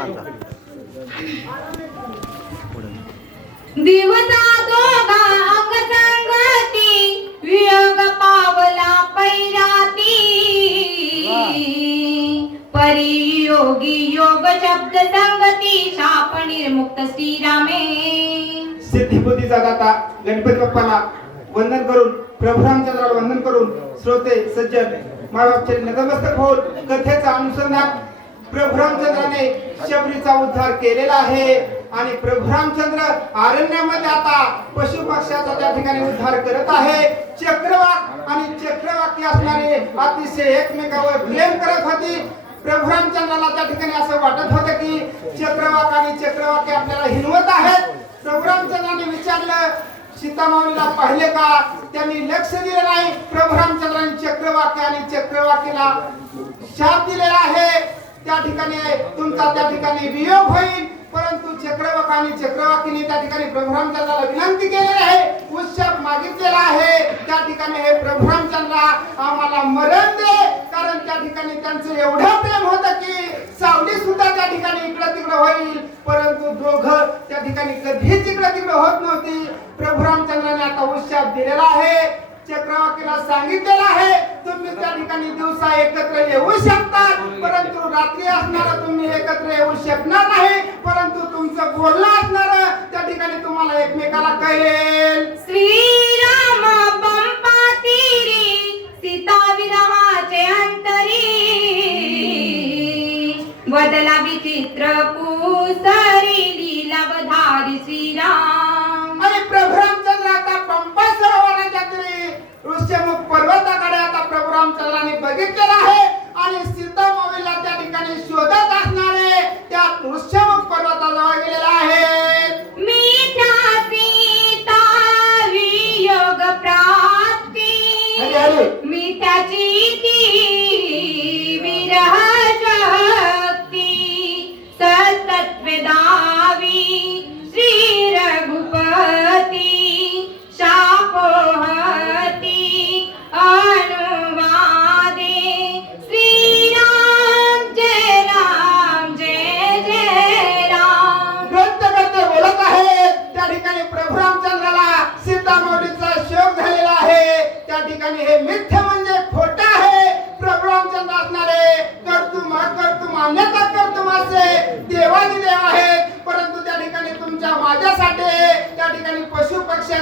लोकांचा दिवसा दोघा अंग संगती वियोग पावला पैराती परियोगी योग शब्द संगती शाप निर्मुक्त श्रीरामे. सिद्धिबुद्धीचा दाता गणपती बाप्पाला वंदन करून प्रभू रामचंद्राला वंदन करून श्रोते सज्जन माळबापचे नतमस्तक होऊन कथेचा अनुसंधान प्रभू रामचंद्राने शबरीचा उद्धार केलेला आहे. आणि प्रभू रामचंद्र अरण्यामध्ये आता पशु पक्ष्याचा त्या ठिकाणी उद्धार करत आहे. चक्रवाक आणि चक्रवाकी असणारे अतिशय एकमेकावर प्रेम करत होती. प्रभू रामचंद्राला त्या ठिकाणी असं वाटत होतं की चक्रवाक आणि चक्रवाकी आपल्याला हिनवत आहेत. प्रभू रामचंद्राने विचारलं सीतामाऊलीला पाहिले का? त्यांनी लक्ष दिलं नाही. प्रभू रामचंद्राने चक्रवाक्य आणि चक्रवाकीला शाप दिलेला आहे. त्या ठिकाणी तुमचा त्या ठिकाणी वियोग होईल. परंतु चक्रवाक आणि चक्रवाकीने त्या ठिकाणी प्रभुरामचंद्राला विनंती केलेली आहे. उत्सव मागितलेला आहे. त्या ठिकाणी हे प्रभुरामचंद्रा आम्हाला मरण दे. कारण त्या ठिकाणी त्यांचं एवढं प्रेम होतं की सावली सुद्धा त्या ठिकाणी इकडं तिकडं होईल. परंतु दोघं त्या ठिकाणी कधीच इकडं तिकडं होत नव्हती. प्रभुरामचंद्राने आता उत्सव दिलेला आहे. चक्रवाकीला सांगितलेलं आहे तुम्ही त्या ठिकाणी दिवसा एकत्र येऊ शकता परंतु रात्री असणार तुम्ही एकत्र येऊ शकणार नाही परंतु तुमचं बोलणं असणार त्या ठिकाणी तुम्हाला एकमेकाला कळेल. श्री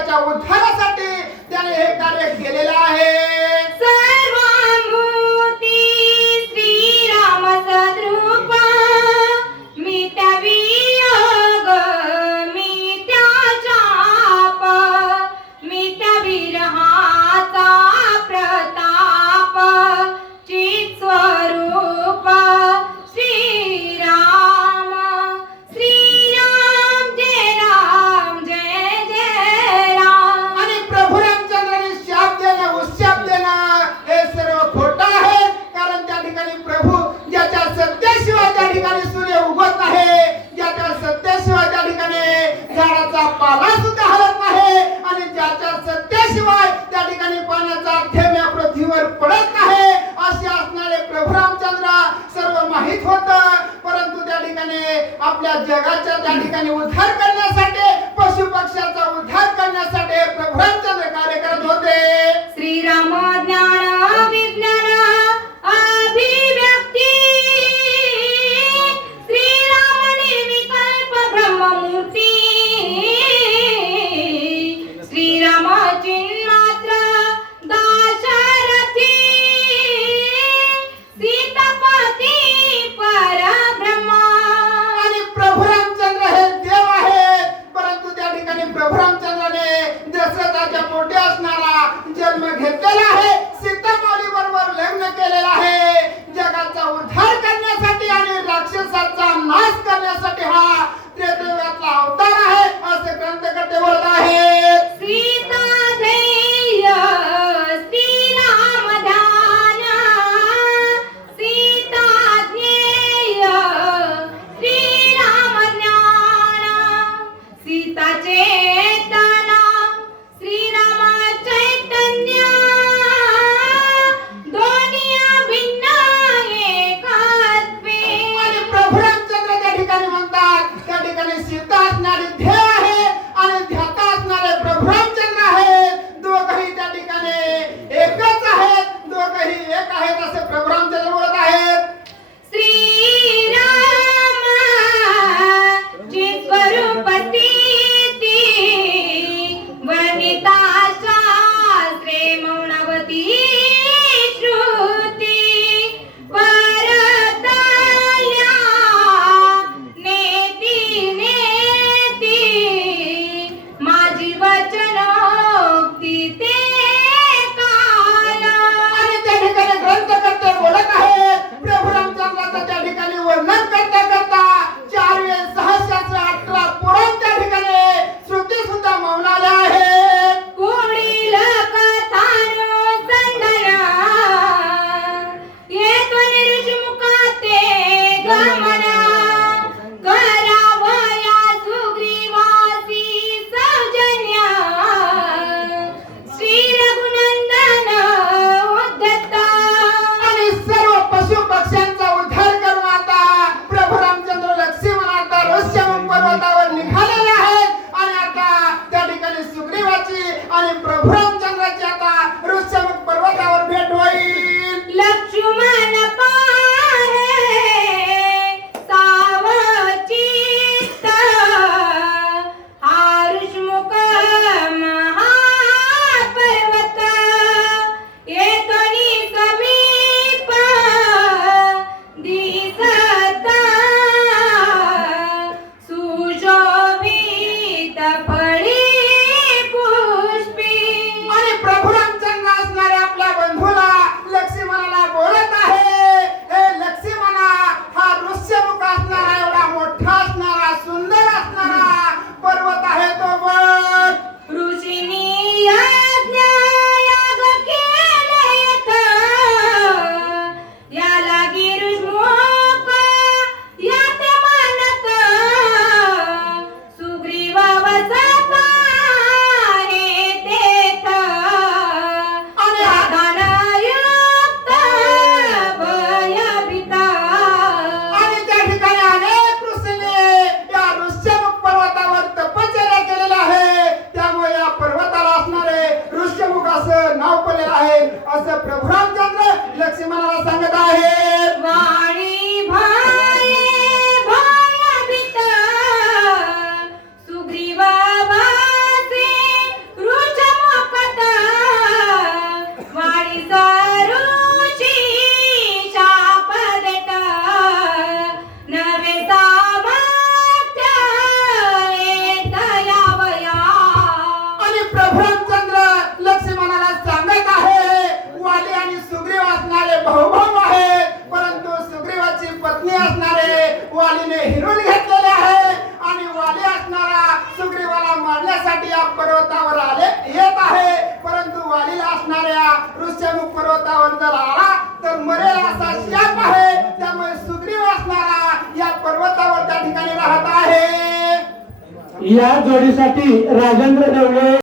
पशु उद्धारासाठी त्याने हे कार्य केलेलं आहे. झाडाचा पाला सुद्धा हलत नाही. आणि ज्याच्या सत्याशिवाय त्या ठिकाणी पाण्याचा थेंब या पृथ्वीवर पडत नाही असे असणारे प्रभू रामचंद्र सर्व माहीत होत. परंतु त्या ठिकाणी आपल्या जगाच्या त्या ठिकाणी उद्धार करण्यासाठी पशु पक्ष्याचा उद्धार करण्यासाठी प्रभू रामचंद्र कार्य करत होते. पाहण्यासाठी या पर्वतावर आले येत आहे. परंतु वालीला असणाऱ्या ऋषमुख पर्वतावर जर आला तर मरेल असा शाप आहे. त्यामुळे सुग्रीव असणारा या पर्वतावर त्या ठिकाणी राहत आहे. या जोडीसाठी राजेंद्र देवळे